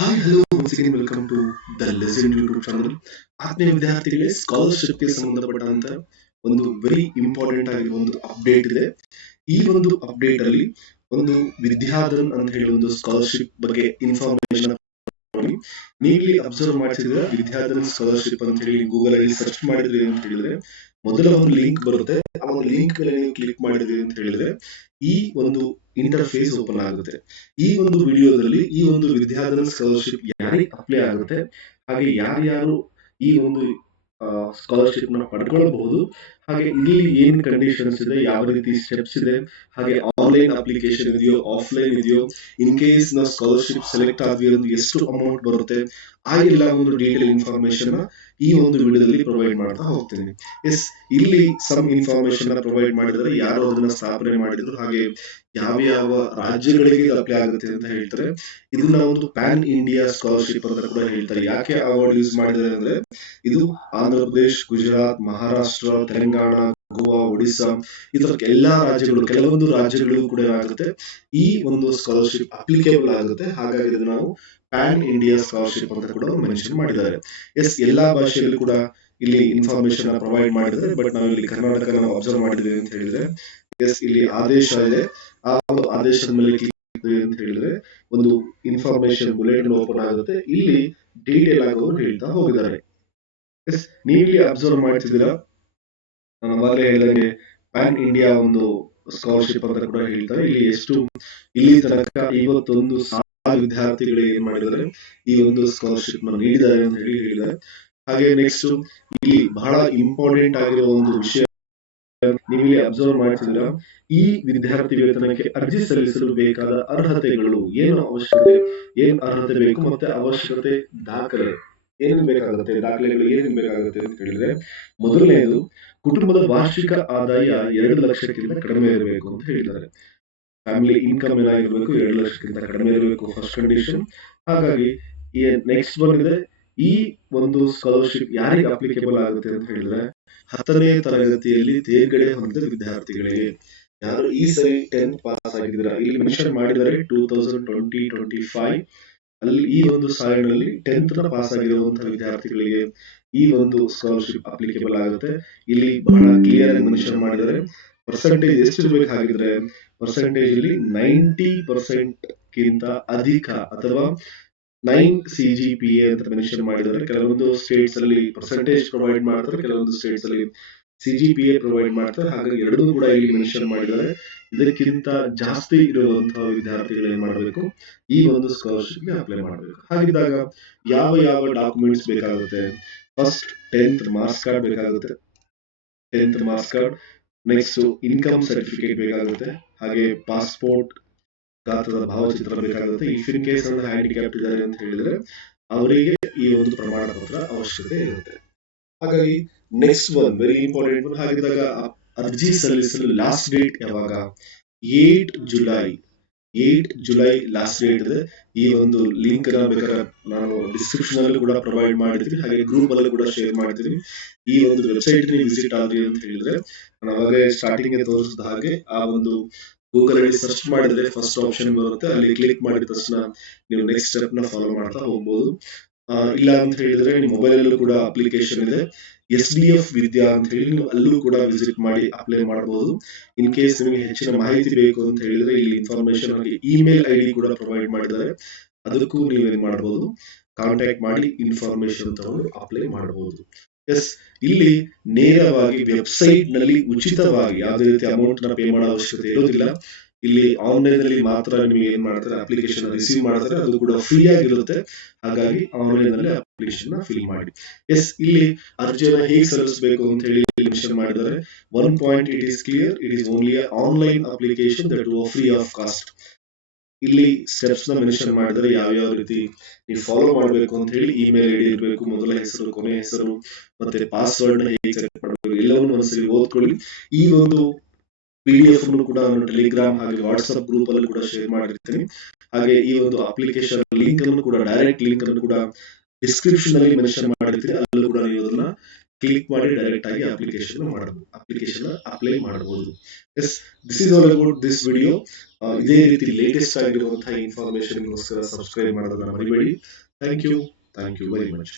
Hi hello once again welcome to the legend YouTube channel. ಆತ್ಮೀಯ ವಿದ್ಯಾರ್ಥಿಗಳೇ, ಸ್ಕಾಲರ್ಶಿಪ್ಗೆ ಸಂಬಂಧಪಟ್ಟಂತ ಒಂದು ವೆರಿ ಇಂಪಾರ್ಟೆಂಟ್ ಆಗಿರುವ ಒಂದು ಅಪ್ಡೇಟ್ ಇದೆ. ಈ ಒಂದು ಅಪ್ಡೇಟ್ ಅಲ್ಲಿ ಒಂದು ವಿದ್ಯಾಧನ್ ಅಂತ ಹೇಳಿ ಒಂದು ಸ್ಕಾಲರ್ಶಿಪ್ ಬಗ್ಗೆ ಇನ್ಫಾರ್ಮೇಶನ್ ನೋಡಿ. ನೀವಿಲ್ಲಿ ಅಬ್ಸರ್ವ್ ಮಾಡ್ತಿದ್ರೆ ವಿದ್ಯಾಧನ್ ಸ್ಕಾಲರ್ಶಿಪ್ ಅಂತ ಹೇಳಿ ಗೂಗಲ್ ಅಲ್ಲಿ ಸರ್ಚ್ ಮಾಡಿದ್ರಿ ಅಂತ ಹೇಳಿದ್ರೆ ಮೊದಲ ಒಂದು ಲಿಂಕ್ ಬರುತ್ತೆ. ಆ ಒಂದು ಲಿಂಕ್ ಮೇಲೆ ನೀವು ಕ್ಲಿಕ್ ಮಾಡಿದ್ರಿ ಅಂತ ಹೇಳಿದ್ರೆ ಈ ಒಂದು ಇಂಟರ್ಫೇಸ್ ಓಪನ್ ಆಗುತ್ತೆ. ಈ ಒಂದು ವಿಡಿಯೋದಲ್ಲಿ ಈ ಒಂದು ವಿದ್ಯಾಧನ್ ಸ್ಕಾಲರ್ಶಿಪ್ ಯಾರಿಗೆ ಅಪ್ಲೈ ಆಗುತ್ತೆ, ಹಾಗೆ ಯಾರ್ಯಾರು ಈ ಒಂದು ಸ್ಕಾಲರ್ಶಿಪ್ ನ ಪಡ್ಕೊಳ್ಬಹುದು, ಹಾಗೆ ಇಲ್ಲಿ ಏನ್ ಕಂಡೀಷನ್ಸ್ ಇದೆ, ಯಾವ ರೀತಿ ಸ್ಟೆಪ್ಸ್ ಇದೆ, ಹಾಗೆ ಆನ್ಲೈನ್ ಅಪ್ಲಿಕೇಶನ್ ಇದೆಯೋ ಆಫ್ಲೈನ್ ಇದೆಯೋ, ಇನ್ ಕೇಸ್ ನಾವು ಸ್ಕಾಲರ್ಶಿಪ್ ಸೆಲೆಕ್ಟ್ ಆದ್ವಿ ಅಂದ್ರೆ ಎಷ್ಟು ಅಮೌಂಟ್ ಬರುತ್ತೆ, ಆ ಎಲ್ಲ ಒಂದು ಡೀಟೇಲ್ ಇನ್ಫಾರ್ಮೇಶನ್ ಈ ಒಂದು ವಿಡಿಯೋದಲ್ಲಿ ಪ್ರೊವೈಡ್ ಮಾಡ್ತಾ ಹೋಗ್ತೀನಿ. ಎಸ್, ಇಲ್ಲಿ ಸಮ್ ಇನ್ಫಾರ್ಮೇಶನ್ ಪ್ರೊವೈಡ್ ಮಾಡಿದರೆ ಯಾರು ಅದನ್ನ ಸ್ಥಾಪನೆ ಮಾಡಿದ್ರು, ಹಾಗೆ ಯಾವ ಯಾವ ರಾಜ್ಯಗಳಿಗೆ ಅಪ್ಲೈ ಆಗುತ್ತೆ ಅಂತ ಹೇಳ್ತಾರೆ. ಇದನ್ನ ಒಂದು ಪ್ಯಾನ್ ಇಂಡಿಯಾ ಸ್ಕಾಲರ್ಶಿಪ್ ಅಂತ ಕೂಡ ಹೇಳ್ತಾರೆ. ಯಾಕೆ ಅವಾರ್ಡ್ ಯೂಸ್ ಮಾಡಿದ್ದಾರೆ ಅಂದ್ರೆ ಇದು ಆಂಧ್ರ ಪ್ರದೇಶ್, ಗುಜರಾತ್, ಮಹಾರಾಷ್ಟ್ರ, ತೆಲಂಗಾಣ, ಗೋವಾ, ಒಡಿಸ್ಸಾ ಈ ತರ ಎಲ್ಲಾ ರಾಜ್ಯಗಳು, ಕೆಲವೊಂದು ರಾಜ್ಯಗಳು ಕೂಡ ಆಗುತ್ತೆ ಈ ಒಂದು ಸ್ಕಾಲರ್ಶಿಪ್ ಅಪ್ಲಿಕೇಬಲ್ ಆಗುತ್ತೆ. ಹಾಗಾಗಿ ಇದನ್ನು ನಾವು ಪ್ಯಾನ್ ಇಂಡಿಯಾ ಸ್ಕಾಲರ್ಶಿಪ್ ಅಂತ ಕೂಡ ಮೆನ್ಷನ್ ಮಾಡಿದ್ದಾರೆ. ಎಸ್, ಎಲ್ಲಾ ಭಾಷೆಯಲ್ಲೂ ಕೂಡ ಇಲ್ಲಿ ಇನ್ಫಾರ್ಮೇಶನ್ ಪ್ರೊವೈಡ್ ಮಾಡಿದ್ದಾರೆ. ಬಟ್ ನಾವು ಇಲ್ಲಿ ಕರ್ನಾಟಕ ನಾವು ಅಬ್ಸರ್ವ್ ಮಾಡಿದ್ವಿ ಅಂತ ಹೇಳಿದ್ರೆ ಎಸ್, ಇಲ್ಲಿ ಆದೇಶ ಇದೆ. ಆ ಒಂದು ಆದೇಶದ ಮೇಲೆ ಕ್ಲಿಕ್ ಅಂತ ಹೇಳಿದ್ರೆ ಒಂದು ಇನ್ಫಾರ್ಮೇಶನ್ ಬುಲೆಟಿನ್ ಓಪನ್ ಆಗುತ್ತೆ. ಇಲ್ಲಿ ಡೀಟೇಲ್ ಆಗಿ ಹೇಳ್ತಾ ಹೋಗಿದ್ದಾರೆ. ಎಸ್, ನೀವಿಲ್ಲಿ ಅಬ್ಸರ್ವ್ ಮಾಡ್ತಿದ್ದೀರಾ, ನಾನು ಅವಾಗಲೇ ಹೇಳಿದಂಗೆ ಪ್ಯಾನ್ ಇಂಡಿಯಾ ಒಂದು ಸ್ಕಾಲರ್ಶಿಪ್ ಅಂತ ಕೂಡ ಹೇಳ್ತಾರೆ. ಇಲ್ಲಿ ತನಕ 51,000 ವಿದ್ಯಾರ್ಥಿಗಳು ಏನ್ ಮಾಡಿದ್ದಾರೆ, ಈ ಒಂದು ಸ್ಕಾಲರ್ಶಿಪ್ ನೀಡಿದ್ದಾರೆ ಅಂತ ಹೇಳಿದ್ದಾರೆ. ಹಾಗೆ ನೆಕ್ಸ್ಟ್ ಇಲ್ಲಿ ಬಹಳ ಇಂಪಾರ್ಟೆಂಟ್ ಆಗಿರೋ ಒಂದು ವಿಷಯ ನೀವಿಲ್ಲಿ ಅಬ್ಸರ್ವ್ ಮಾಡ್ತಿದ್ದೀರಾ, ಈ ವಿದ್ಯಾರ್ಥಿ ವೇತನಕ್ಕೆ ಅರ್ಜಿ ಸಲ್ಲಿಸಲು ಬೇಕಾದ ಅರ್ಹತೆಗಳು ಏನು, ಏನ್ ಅರ್ಹತೆ ಬೇಕು, ಮತ್ತೆ ಅವಶ್ಯಕತೆ ದಾಖಲೆ ಏನೇನು ಬೇಕಾಗುತ್ತೆ, ದಾಖಲೆಗಳು ಏನೇನು ಬೇಕಾಗುತ್ತೆ ಅಂತ ಹೇಳಿದ್ರೆ, ಮೊದಲನೆಯದು ಕುಟುಂಬದ ವಾರ್ಷಿಕ ಆದಾಯ 2 ಲಕ್ಷಕ್ಕಿಂತ ಕಡಿಮೆ ಇರಬೇಕು ಅಂತ ಹೇಳಿದ್ದಾರೆ. ಫ್ಯಾಮಿಲಿ ಇನ್ಕಮ್ ಏನಾಗಿರ್ಬೇಕು, 2 ಲಕ್ಷಕ್ಕಿಂತ ಕಡಿಮೆ ಇರಬೇಕು ಫಸ್ಟ್ ಕಂಡೀಷನ್. ಹಾಗಾಗಿ ನೆಕ್ಸ್ಟ್ ಬಂದಿದೆ, ಈ ಒಂದು ಸ್ಕಾಲರ್ಶಿಪ್ ಯಾರಿಗೆ ಅಪ್ಲಿಕೇಬಲ್ ಆಗುತ್ತೆ ಅಂತ ಹೇಳಿದ್ರೆ 10ನೇ ತರಗತಿಯಲ್ಲಿ ತೇರ್ಗಡೆ ಹೊಂದಿದ ವಿದ್ಯಾರ್ಥಿಗಳಿಗೆ. ಯಾರು ಈ ಸರಿ 10th ಪಾಸ್ ಆಗಿದ್ದೀರಾ, ಇಲ್ಲಿ ಮೆನ್ಷನ್ ಮಾಡಿದರೆ 2020-25 ಅಲ್ಲಿ ಈ ಒಂದು ಸಾಲಿನಲ್ಲಿ 10th ಪಾಸ್ ಆಗಿರುವಂತಹ ವಿದ್ಯಾರ್ಥಿಗಳಿಗೆ ಈ ಒಂದು ಸ್ಕಾಲರ್ಶಿಪ್ ಅಪ್ಲಿಕೇಬಲ್ ಆಗುತ್ತೆ. ಇಲ್ಲಿ ಬಹಳ ಕ್ಲಿಯರ್ ಆಗಿ ಮೆನ್ಷನ್ ಮಾಡಿದರೆ ಪರ್ಸೆಂಟೇಜ್ ಎಷ್ಟು ಇರಬೇಕಾಗಿದ್ರೆ ಪರ್ಸೆಂಟೇಜ್ ಇಲ್ಲಿ 90% ಗಿಂತ ಅಧಿಕ ಅಥವಾ 9 CGPA ಅಂತ ಮೆನ್ಷನ್ ಮಾಡಿದ್ದಾರೆ. ಕೆಲವೊಂದು ಸ್ಟೇಟ್ಸ್ ಅಲ್ಲಿ ಪರ್ಸೆಂಟೇಜ್ ಪ್ರೊವೈಡ್ ಮಾಡ್ತಾರೆ, ಕೆಲವೊಂದು ಸ್ಟೇಟ್ಸ್ ಅಲ್ಲಿ CGPA ಪ್ರೊವೈಡ್ ಮಾಡ್ತಾರೆ. ಹಾಗಾಗಿ ಎರಡೂ ಕೂಡ ಇಲ್ಲಿ ಮೆನ್ಷನ್ ಮಾಡಿದ್ದಾರೆ. ಇದಕ್ಕಿಂತ ಜಾಸ್ತಿ ಇರುವಂತಹ ವಿದ್ಯಾರ್ಥಿಗಳು ಏನ್ ಮಾಡಬೇಕು, ಈ ಒಂದು ಸ್ಕಾಲರ್ಶಿಪ್ ಗೆ ಅಪ್ಲೈ ಮಾಡಬೇಕು. ಹಾಗಿದ್ದಾಗ ಯಾವ ಯಾವ ಡಾಕ್ಯುಮೆಂಟ್ಸ್ ಬೇಕಾಗುತ್ತೆ, ಫಸ್ಟ್ 10th ಮಾರ್ಕ್ಸ್ ಕಾರ್ಡ್ ಬೇಕಾಗುತ್ತೆ. 10th marks card, next income certificate ಬೇಕಾಗುತ್ತೆ, ಹಾಗೆ ಪಾಸ್ಪೋರ್ಟ್ ಗಾತ್ರದ ಭಾವಚಿತ್ರ ಬೇಕಾಗುತ್ತೆ. ಇಫ್ ಇನ್ ಕೇಸ್ ಹ್ಯಾಂಡಿಕ್ಯಾಪ್ ಇದ್ದಾರೆ ಅಂತ ಹೇಳಿದ್ರೆ ಅವರಿಗೆ ಈ ಒಂದು ಪ್ರಮಾಣ ಪತ್ರ ಅವಶ್ಯಕತೆ ಇರುತ್ತೆ. ಹಾಗಾಗಿ ನೆಕ್ಸ್ಟ್ ಒನ್ ವೆರಿ ಇಂಪಾರ್ಟೆಂಟ್, ಹಾಗಿದ್ದಾಗ ಅರ್ಜಿ ಸಲ್ಲಿಸಲು ಲಾಸ್ಟ್ ಡೇಟ್ ಯಾವಾಗ, 8 ಜುಲೈ ಲಾಸ್ಟ್ ಡೇಟ್ ಇದೆ. ಈ ಒಂದು ಲಿಂಕ್ ಬೇಕಾದ್ರೆ ನಾನು ಡಿಸ್ಕ್ರಿಪ್ಷನ್ ಅಲ್ಲಿ ಕೂಡ ಪ್ರೊವೈಡ್ ಮಾಡಿರ್ತೀನಿ, ಹಾಗೆ ಗ್ರೂಪ್ ಅಲ್ಲಿ ಕೂಡ ಶೇರ್ ಮಾಡ್ತೀನಿ. ಈ ಒಂದು ವೆಬ್ಸೈಟ್ ವಿಸಿಟ್ ಆದ್ರಿ ಅಂತ ಹೇಳಿದ್ರೆ ನಾನು ಅವಾಗಲೇ ಸ್ಟಾರ್ಟಿಂಗ್ ತೋರಿಸಿದ ಹಾಗೆ ಆ ಒಂದು ಗೂಗಲ್ ಅಲ್ಲಿ ಸರ್ಚ್ ಮಾಡಿದ್ರೆ ಫಸ್ಟ್ ಆಪ್ಷನ್ ಬರುತ್ತೆ, ಅಲ್ಲಿ ಕ್ಲಿಕ್ ಮಾಡಿದ ತಕ್ಷಣ ನೀವು ನೆಕ್ಸ್ಟ್ ಸ್ಟೆಪ್ ನ ಫಾಲೋ ಮಾಡ್ತಾ ಹೋಗ್ಬೋದು. ಇಲ್ಲ ಅಂತ ಹೇಳಿದ್ರೆ ನಿಮ್ಮ ಮೊಬೈಲ್ ಅಲ್ಲೂ ಕೂಡ ಅಪ್ಲಿಕೇಶನ್ ಇದೆ, SDF ವಿದ್ಯಾ ಅಂತ ಹೇಳಿ, ನೀವು ಅಲ್ಲೂ ಕೂಡ ವಿಸಿಟ್ ಮಾಡಿ ಅಪ್ಲೈ ಮಾಡಬಹುದು. ಇನ್ ಕೇಸ್ ನಿಮಗೆ ಹೆಚ್ಚಿನ ಮಾಹಿತಿ ಬೇಕು ಅಂತ ಹೇಳಿದ್ರೆ ಇಲ್ಲಿ ಇನ್ಫಾರ್ಮೇಶನ್ ಹಾಗೆ ಇಮೇಲ್ ID ಕೂಡ ಪ್ರೊವೈಡ್ ಮಾಡಿದ್ದಾರೆ, ಅದಕ್ಕೂ ನೀವು ಏನ್ ಮಾಡಬಹುದು, ಕಾಂಟ್ಯಾಕ್ಟ್ ಮಾಡಿ ಇನ್ಫಾರ್ಮೇಶನ್ ತಗೊಂಡು ಅಪ್ಲೈ ಮಾಡಬಹುದು. ಎಸ್, ಇಲ್ಲಿ ನೇರವಾಗಿ ವೆಬ್ಸೈಟ್ ನಲ್ಲಿ ಉಚಿತವಾಗಿ ಯಾವುದೇ ರೀತಿ ಅಮೌಂಟ್ ನ ಪೇ ಮಾಡೋ ಅವಶ್ಯಕತೆ ಇರೋದಿಲ್ಲ. ಇಲ್ಲಿ ಆನ್ಲೈನ್ ಅಲ್ಲಿ ಮಾತ್ರ ನಿಮಗೆ ಏನ್ ಮಾಡ್ತಾರೆ, ಅಪ್ಲಿಕೇಶನ್ ರಿಸೀವ್ ಮಾಡ್ತಾರೆ, ಅದು ಕೂಡ ಫ್ರೀ ಆಗಿರುತ್ತೆ. ಹಾಗಾಗಿ ಆನ್ಲೈನ್ ಅಲ್ಲಿ ಅಪ್ಲಿಕೇಶನ್ ಫಿಲ್ ಮಾಡಿ. ಎಸ್, ಇಲ್ಲಿ ಅರ್ಜಿಯನ್ನು ಹೇಗೆ ಸಲ್ಲಿಸಬೇಕು ಅಂತ ಹೇಳಿ ಮೆನ್ಷನ್ ಮಾಡಿದ್ದಾರೆ. 1 point, it is clear, it is only online application that free of cost. ಇಲ್ಲಿ ಸ್ಟೆಪ್ಸ್ ನ ಮೆನ್ಷನ್ ಮಾಡಿದರೆ ಯಾವ ರೀತಿ ನೀವು ಫಾಲೋ ಮಾಡಬೇಕು ಅಂತ ಹೇಳಿ, ಇಮೇಲ್ ID ಇರಬೇಕು, ಮೊದಲ ಹೆಸರು, ಕೊನೆ ಹೆಸರು, ಮತ್ತೆ ಪಾಸ್ವರ್ಡ್ ನ ಹೇಗೆ ಸೆಲೆಕ್ಟ್ ಮಾಡಬೇಕು ಎಲ್ಲವನ್ನು ಒಂದ್ಸರಿ ಓದ್ಕೊಳ್ಳಿ. ಈ ಒಂದು PDF ಅನ್ನು ಕೂಡ ನಾನು ಟೆಲಿಗ್ರಾಮ್ ಹಾಗೆ ವಾಟ್ಸ್ಆಪ್ ಗ್ರೂಪ್ ಅಲ್ಲಿ ಕೂಡ ಶೇರ್ ಮಾಡಿರ್ತೀನಿ. ಹಾಗೆ ಈ ಒಂದು ಅಪ್ಲಿಕೇಶನ್ ಲಿಂಕ್ ಅನ್ನು ಕೂಡ, ಡೈರೆಕ್ಟ್ ಲಿಂಕ್ ಅನ್ನು ಕೂಡ ಡಿಸ್ಕ್ರಿಪ್ಷನ್ ಅಲ್ಲಿ ಮೆನ್ಷನ್ ಮಾಡಿರ್ತೀನಿ, ಅಲ್ಲೂ ಕೂಡ ನೀವು ಅದನ್ನ ಕ್ಲಿಕ್ ಮಾಡಿ ಡೈರೆಕ್ಟ್ ಆಗಿ ಅಪ್ಲಿಕೇಶನ್ ಅಪ್ಲೈ ಮಾಡಬಹುದು. Yes, this is all about this video. ಇದೇ ರೀತಿ ಲೇಟೆಸ್ಟ್ ಆಗಿರುವಂತಹ ಇನ್ಫಾರ್ಮೇಶನ್ ಸಬ್ಸ್ಕ್ರೈಬ್ ಮಾಡೋದನ್ನ ಮರಿಬೇಡಿ. Thank you very much.